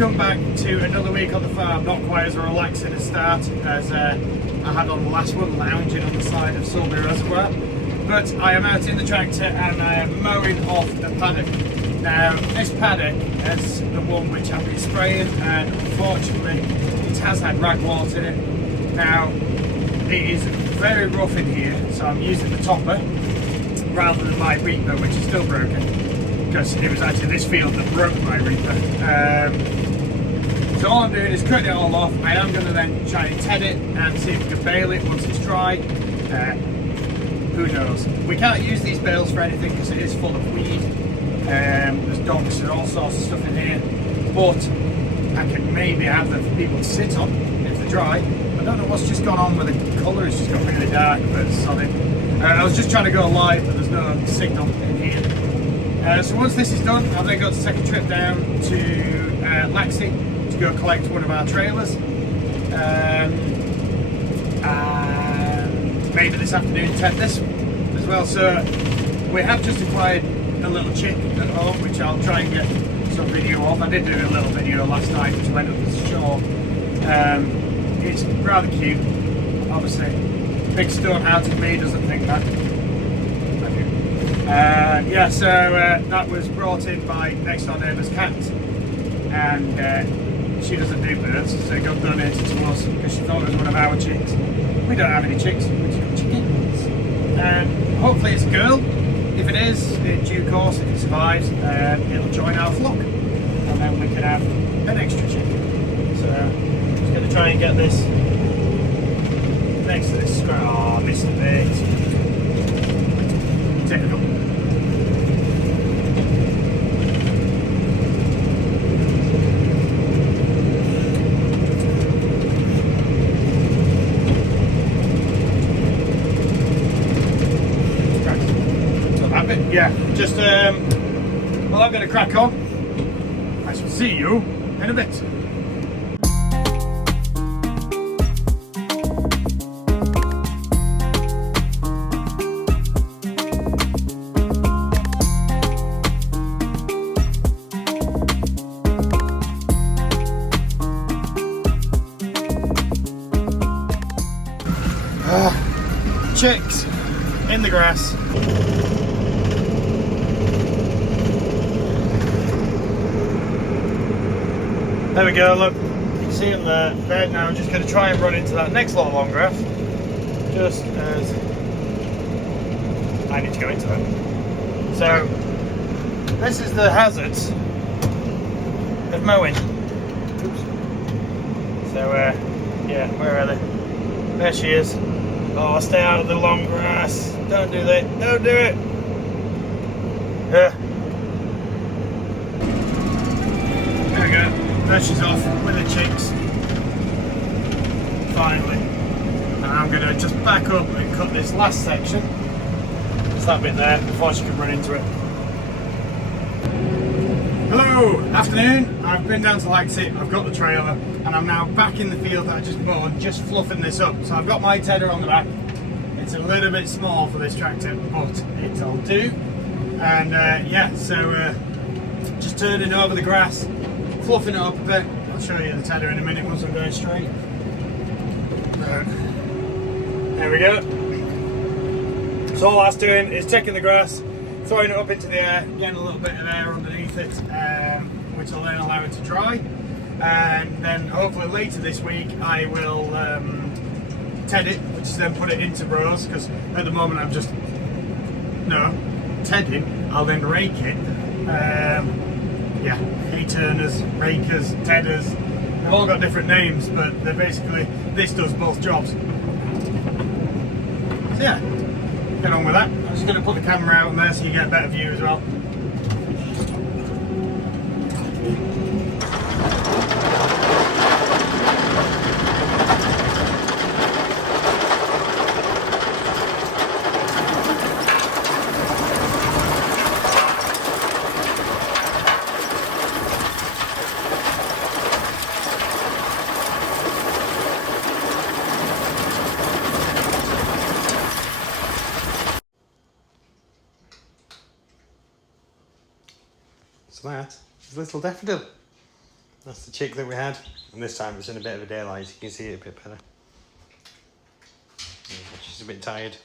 welcome back to another week on the farm. Not quite as relaxing a start as I had on the last one, lounging on the side of Sulby Reservoir. But I am out in the tractor and I am mowing off the paddock. Now, this paddock is the one which I've been spraying, and unfortunately it has had ragwort in it. Now, it is very rough in here, so I'm using the topper rather than my reaper, which is still broken, because it was actually this field that broke my reaper. So all I'm doing is cutting it all off. I am going to then try and ted it and see if we can bale it once it's dry. Who knows? We can't use these bales for anything because it is full of weed. There's dogs and all sorts of stuff in here, but I can maybe have them for people to sit on if they're dry. I don't know what's just gone on with the colour. It's just got really dark, but it's solid. I was just trying to go live, but there's no signal in here. So once this is done, I've then got to take a trip down to Laxey to go collect one of our trailers. And maybe this afternoon ted this as well. So we have just acquired a little chick at home, which I'll try and get some video of. I did do a little video last night which went up the shore. It's rather cute, obviously. Big stone hearted me doesn't think that. Yeah, so that was brought in by next door neighbour's cat, and she doesn't do birds, so it got donated to us because she thought it was one of our chicks. We don't have any chicks, we just got chickens. Hopefully it's a girl. If it is, in due course, if it survives, it'll join our flock, and then we can have an extra chicken. So I'm just going to try and get this next to this square. Oh, I missed a bit. Typical. Yeah, just well, I'm going to crack on. I shall see you in a bit. Chicks in the grass. There we go, look, you can see them there. Now I'm just going to try and run into that next lot of long grass, just as I need to go into it. So, this is the hazards of mowing. Oops. So, yeah, where are they? There she is. Oh, stay out of the long grass. Don't do that. Don't do it. Yeah. There we go. There she's off with the chicks. Finally. And I'm going to just back up and cut this last section. It's that bit there before she can run into it. Hello, afternoon. I've been down to Laxey, I've got the trailer, and I'm now back in the field that I just mowed, just fluffing this up. So I've got my tedder on the back. It's a little bit small for this tractor, but it'll do. And yeah, so just turning over the grass, fluffing it up a bit. I'll show you the tedder in a minute once I'm going straight. There we go. So all that's doing is taking the grass, throwing it up into the air, getting a little bit of air underneath it, which will then allow it to dry. And then hopefully later this week I will ted it, which is then put it into rows, because at the moment I'm just tedding. I'll then rake it. Yeah, hay turners, rakers, tedders, they've all got different names, but they're basically, this does both jobs. So yeah, get on with that. I'm just going to put the camera out on there so you get a better view as well. So that is little daffodil. That's the chick that we had, and this time it's in a bit of a daylight, so you can see it a bit better. She's a bit tired.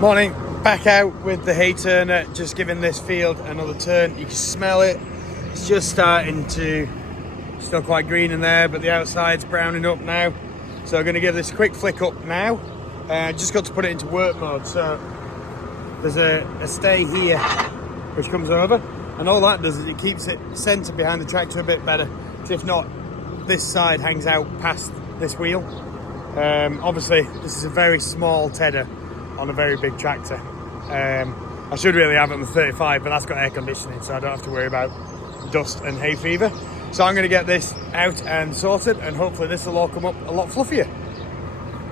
Morning, back out with the hay turner, just giving this field another turn. You can smell it, it's just starting to, still quite green in there, but the outside's browning up now. So I'm going to give this a quick flick up now. Just got to put it into work mode, so there's a stay here which comes over, and all that does is it keeps it centred behind the tractor a bit better. So if not, this side hangs out past this wheel. Obviously this is a very small tedder on a very big tractor. I should really have it on the 35, but that's got air conditioning, so I don't have to worry about dust and hay fever. So I'm going to get this out and sorted, and hopefully this will all come up a lot fluffier.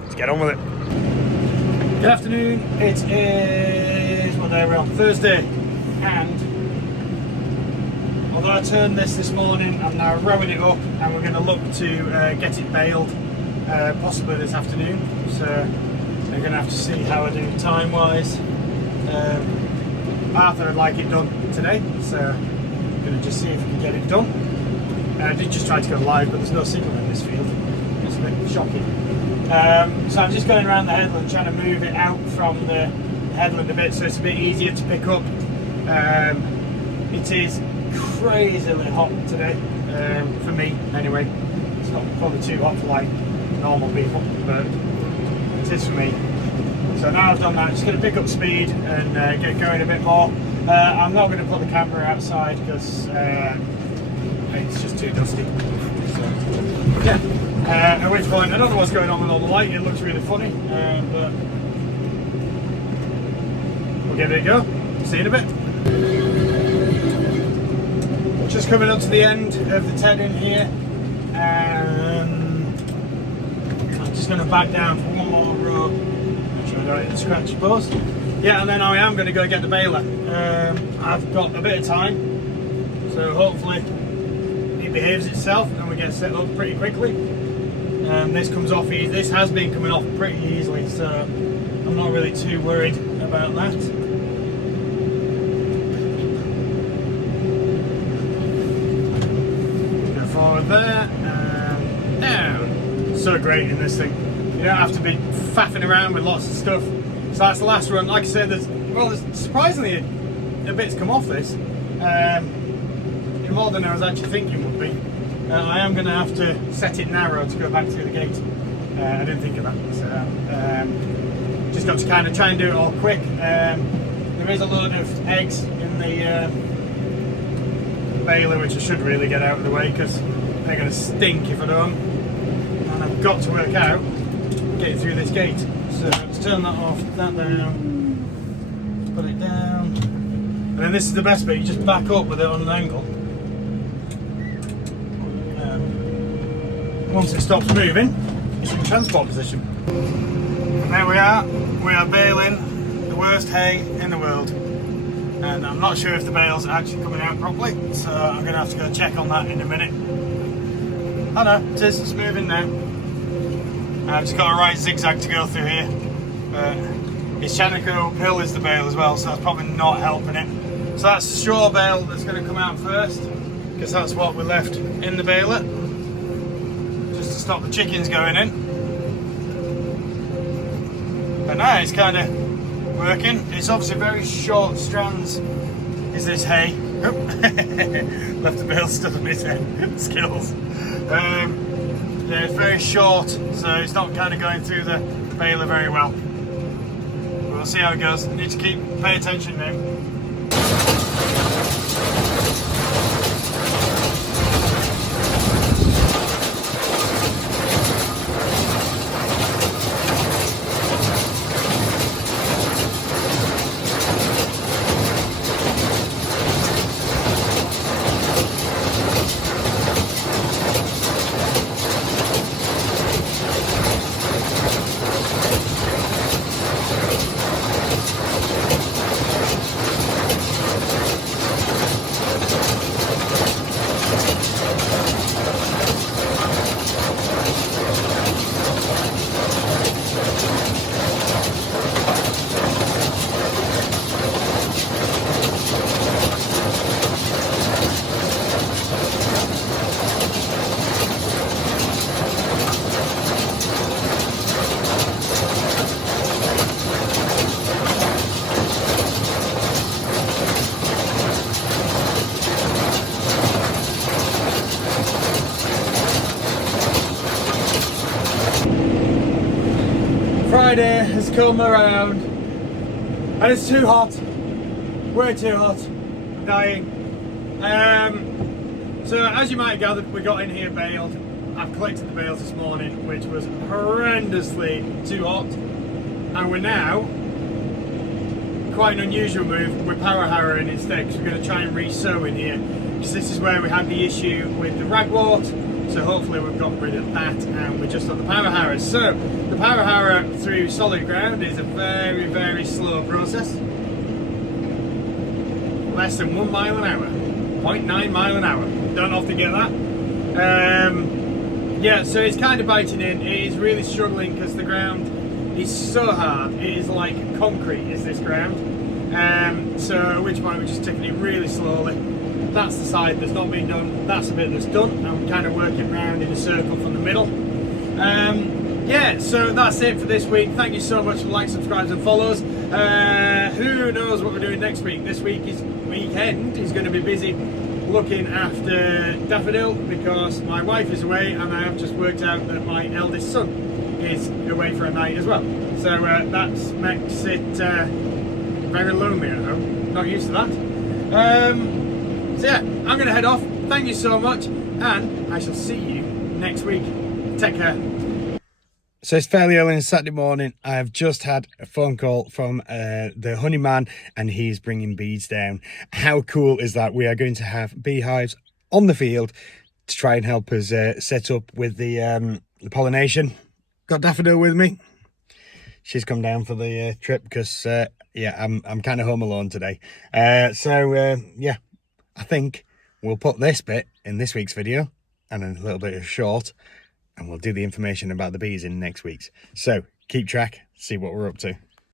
Let's get on with it. Good afternoon. It is, what day are we on? Thursday, and although I turned this morning, I'm now rowing it up, and we're going to look to get it baled possibly this afternoon. So we're going to have to see how I do time-wise. Arthur would like it done today, so I'm going to just see if we can get it done. I did just try to go live, but there's no signal in this field. It's a bit shocking. So I'm just going around the headland, trying to move it out from the headland a bit, so it's a bit easier to pick up. It is crazily hot today, for me anyway. It's not probably too hot for like normal people, but it is for me. So now I've done that, just going to pick up speed and get going a bit more. I'm not going to put the camera outside because it's just too dusty. So, yeah, at which point I don't know what's going on with all the light. It looks really funny, but we'll give it a go. See you in a bit. Just coming up to the end of the tedding here, and I'm just going to back down for one more row. Make sure I don't hit the scratchy post. Yeah, and then I am going to go get the baler. I've got a bit of time, so hopefully it behaves itself and we get set up pretty quickly. This comes off easy. This has been coming off pretty easily, so I'm not really too worried about that. Go forward there and down. So great in this thing. You don't have to be faffing around with lots of stuff. So that's the last run. Like I said, there's surprisingly a bit's come off this. More than I was actually thinking would be. I am going to have to set it narrow to go back through the gate. I didn't think of that. So, just got to kind of try and do it all quick. There is a load of eggs in the baler which I should really get out of the way because they're going to stink if I don't. And I've got to work out getting through this gate. So let's turn that off, that down, put it down. And then this is the best bit, you just back up with it on an angle. Once it stops moving, it's in transport position. And there we are baling the worst hay in the world. And I'm not sure if the bales are actually coming out properly, so I'm going to have to go check on that in a minute. Oh no, it's moving now. I've just got a right zigzag to go through here. It's trying to go uphill is the bale as well, so that's probably not helping it. So that's the straw bale that's going to come out first, because that's what we left in the baler. To stop the chickens going in. But now it's kind of working. It's obviously very short strands is this hay. Left the bale stood on his head. Skills. Yeah, it's very short, so it's not kind of going through the baler very well. But we'll see how it goes. I need to pay attention now. Friday has come around and it's too hot, way too hot, I'm dying. So as you might have gathered, we got in here baled. I've collected the bales this morning, which was horrendously too hot, and we're now, quite an unusual move, we're power harrowing instead, because we're going to try and re-sow in here, because this is where we had the issue with the ragwort. So hopefully we've got rid of that and we're just on the power harrow. So the power harrow through solid ground is a very, very slow process. Less than 1 mile an hour, 0.9 mile an hour. Don't often get that. Yeah, so it's kind of biting in. It is really struggling because the ground is so hard. It is like concrete is this ground. So at which point we're just taking it really slowly. That's the side that's not been done, that's the bit that's done, and I'm kind of working around in a circle from the middle. Yeah, so that's it for this week. Thank you so much for likes, subscribes and follows. Who knows what we're doing next week? This weekend is going to be busy looking after Daffodil because my wife is away and I have just worked out that my eldest son is away for a night as well. So that makes it very lonely at home. Not used to that. So yeah, I'm going to head off. Thank you so much, and I shall see you next week. Take care. So it's fairly early on Saturday morning. I've just had a phone call from the honey man, and he's bringing bees down. How cool is that? We are going to have beehives on the field to try and help us set up with the pollination. Got Daffodil with me. She's come down for the trip because yeah, I'm kind of home alone today. Yeah. I think we'll put this bit in this week's video and a little bit of short, and we'll do the information about the bees in next week's. So keep track, see what we're up to.